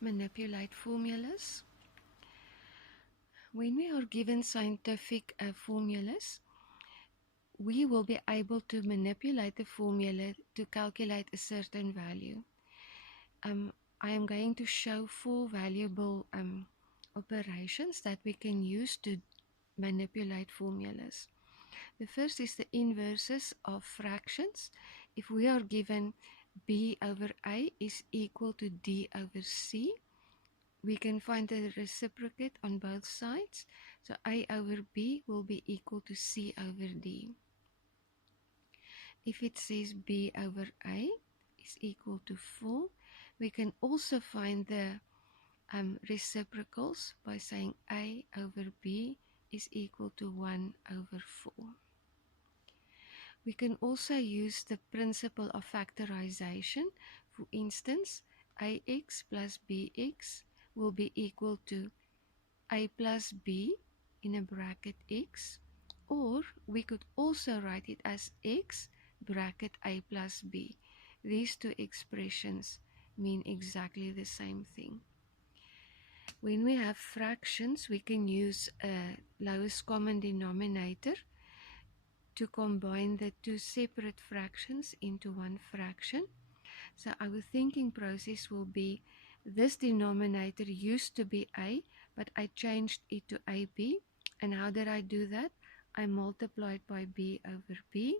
manipulate formulas. When we are given scientific formulas, we will be able to manipulate the formula to calculate a certain value. I am going to show 4 valuable operations that we can use to manipulate formulas. The first is the inverses of fractions. If we are given b over a is equal to d over c, we can find the reciprocate on both sides. So a over b will be equal to c over d. If it says b over a is equal to 4, we can also find the reciprocals by saying a over b is equal to 1 over 4. We can also use the principle of factorization. For instance, ax plus bx will be equal to a plus b in a bracket x, or we could also write it as x bracket a plus b. These two expressions mean exactly the same thing. When we have fractions, we can use a lowest common denominator to combine the two separate fractions into one fraction. So our thinking process will be, this denominator used to be a, but I changed it to ab. And how did I do that? I multiplied by b over b.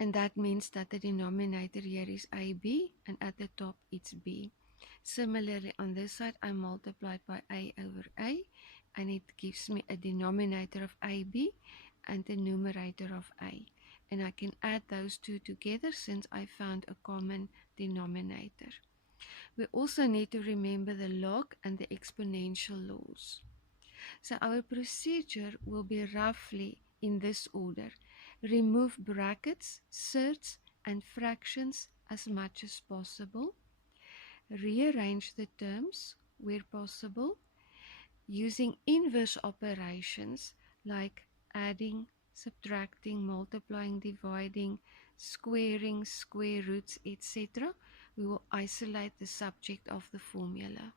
And that means that the denominator here is ab, and at the top it's b. Similarly, on this side, I multiplied by a over a, and it gives me a denominator of ab and the numerator of a. And I can add those two together since I found a common denominator. We also need to remember the log and the exponential laws. So our procedure will be roughly in this order. Remove brackets, surds, and fractions as much as possible. Rearrange the terms where possible using inverse operations like adding, subtracting, multiplying, dividing, squaring, square roots, etc. We will isolate the subject of the formula.